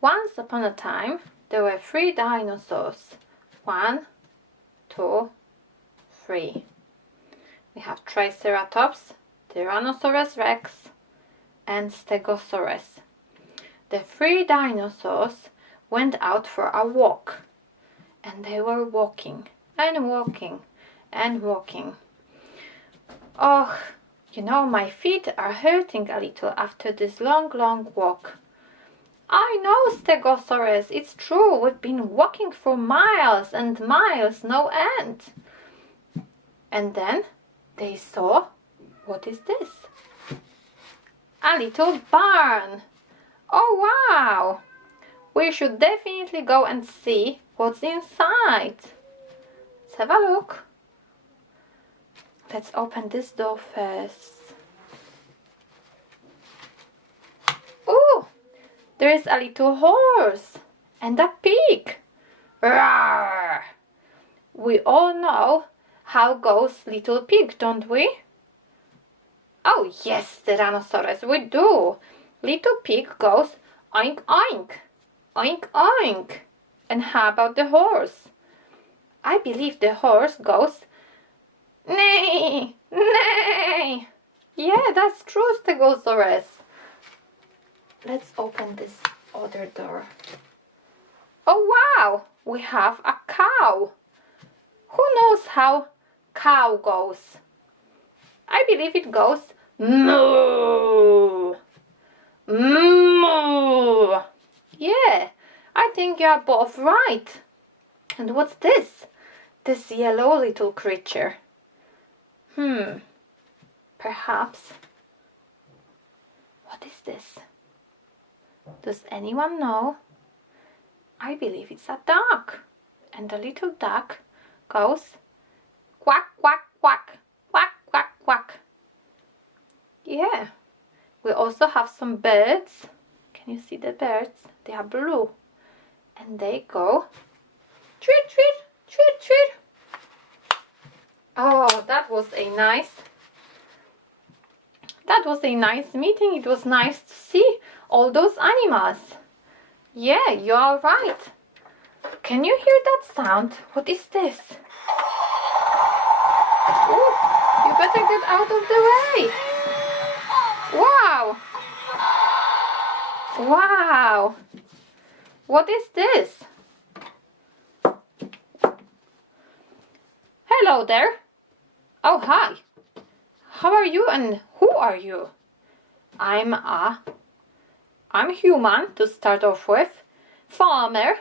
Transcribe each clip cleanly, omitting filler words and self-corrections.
Once upon a time, there were 3 dinosaurs. 1, 2, 3. We have Triceratops, Tyrannosaurus Rex, and Stegosaurus. The 3 dinosaurs went out for a walk, and they were walking and walking and walking. Oh, you know, my feet are hurting a little after this long walk. I know, Stegosaurus, it's true, we've been walking for miles and miles, no end. And then they saw, what is this? A little barn. Oh wow! We should definitely go and see what's inside. Let's have a look. Let's open this door first. Oh! There is a little horse and a pig. Roar! We all know how goes little pig, don't we? Oh yes, Tyrannosaurus, we do. Little pig goes oink oink, oink oink. And how about the horse? I believe the horse goes neigh, neigh. Yeah, that's true, Stegosaurus. Let's open this other door. Oh wow, we have a cow. Who knows how cow goes? I believe it goes moo, moo. Yeah, I think you are both right. And what's this? This yellow little creature. Perhaps. What is this? Does anyone know? I believe it's a duck. And the little duck goes quack, quack, quack, quack, quack, quack. Yeah. We also have some birds. Can you see the birds? They are blue. And they go tweet, tweet, tweet, tweet. Oh, that was a nice meeting. It was nice to see all those animals. Yeah, you are right. Can you hear that sound? What is this? Oh, you better get out of the way. Wow. Wow. What is this? Hello there. Oh, hi. How are you and who are you? I'm human, to start off with, farmer,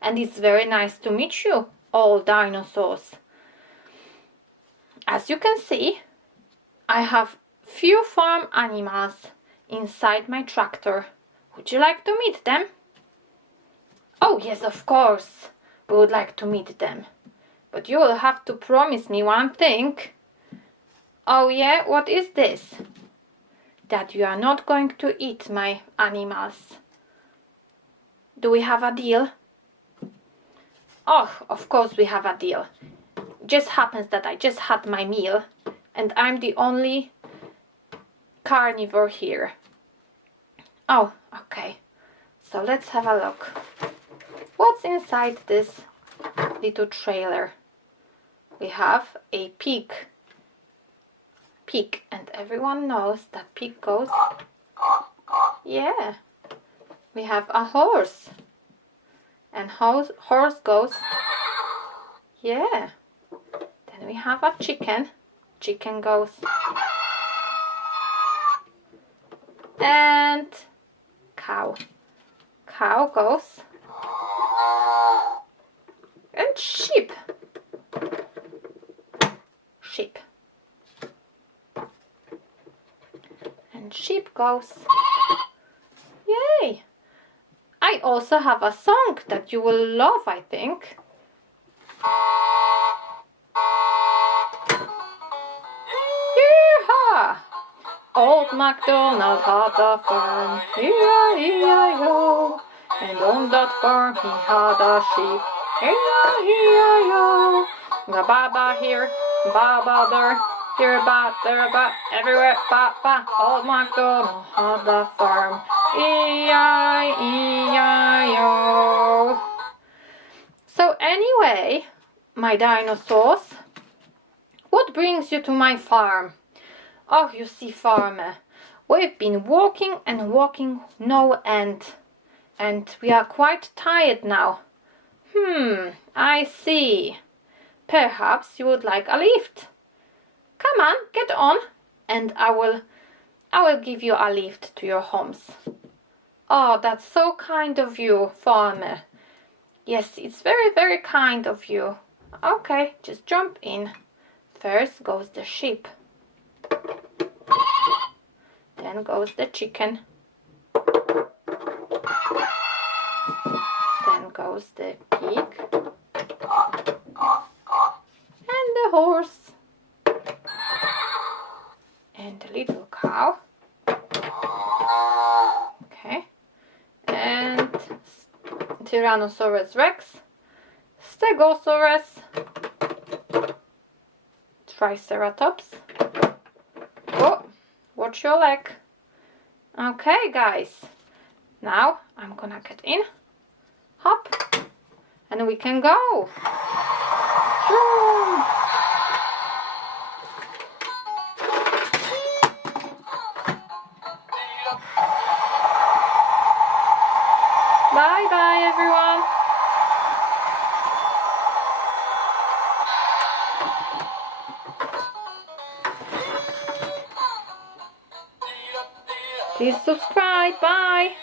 and it's very nice to meet you, all dinosaurs. As you can see, I have few farm animals inside my tractor. Would you like to meet them? Oh yes, of course, we would like to meet them. But you will have to promise me one thing. Oh yeah, what is this? That you are not going to eat my animals. Do we have a deal? Oh, of course we have a deal. Just happens that I just had my meal and I'm the only carnivore here. Oh, okay. So let's have a look. What's inside this little trailer? We have a pig. Pig, and everyone knows that pig goes. Yeah. We have a horse. And horse goes. Yeah. Then we have a chicken. Chicken goes. And cow. Cow goes. And sheep. Sheep. And sheep goes. Yay! I also have a song that you will love, I think. Yeehaw! Old MacDonald had a farm, E-I-E-I-O. And on that farm he had a sheep, E-I-E-I-O. Ba-ba here, ba-ba there, here ba, there ba, everywhere ba-ba. Old MacDonald had a farm, E-I-E-I-O. So anyway, my dinosaurs, what brings you to my farm? Oh, you see, farmer, we've been walking and walking no end, and we are quite tired now. I see. Perhaps you would like a lift. Come on, get on, and I will give you a lift to your homes. Oh, that's so kind of you, farmer. Yes, it's very, very kind of you. Okay, just jump in. First goes the sheep. Then goes the chicken. Then goes the pig. And the horse. And the little cow. Okay. And Tyrannosaurus Rex. Stegosaurus. Triceratops. Oh, watch your leg. Okay, guys. Now I'm gonna get in. Hop. And we can go. Vroom. Bye bye, everyone. Please subscribe. Bye.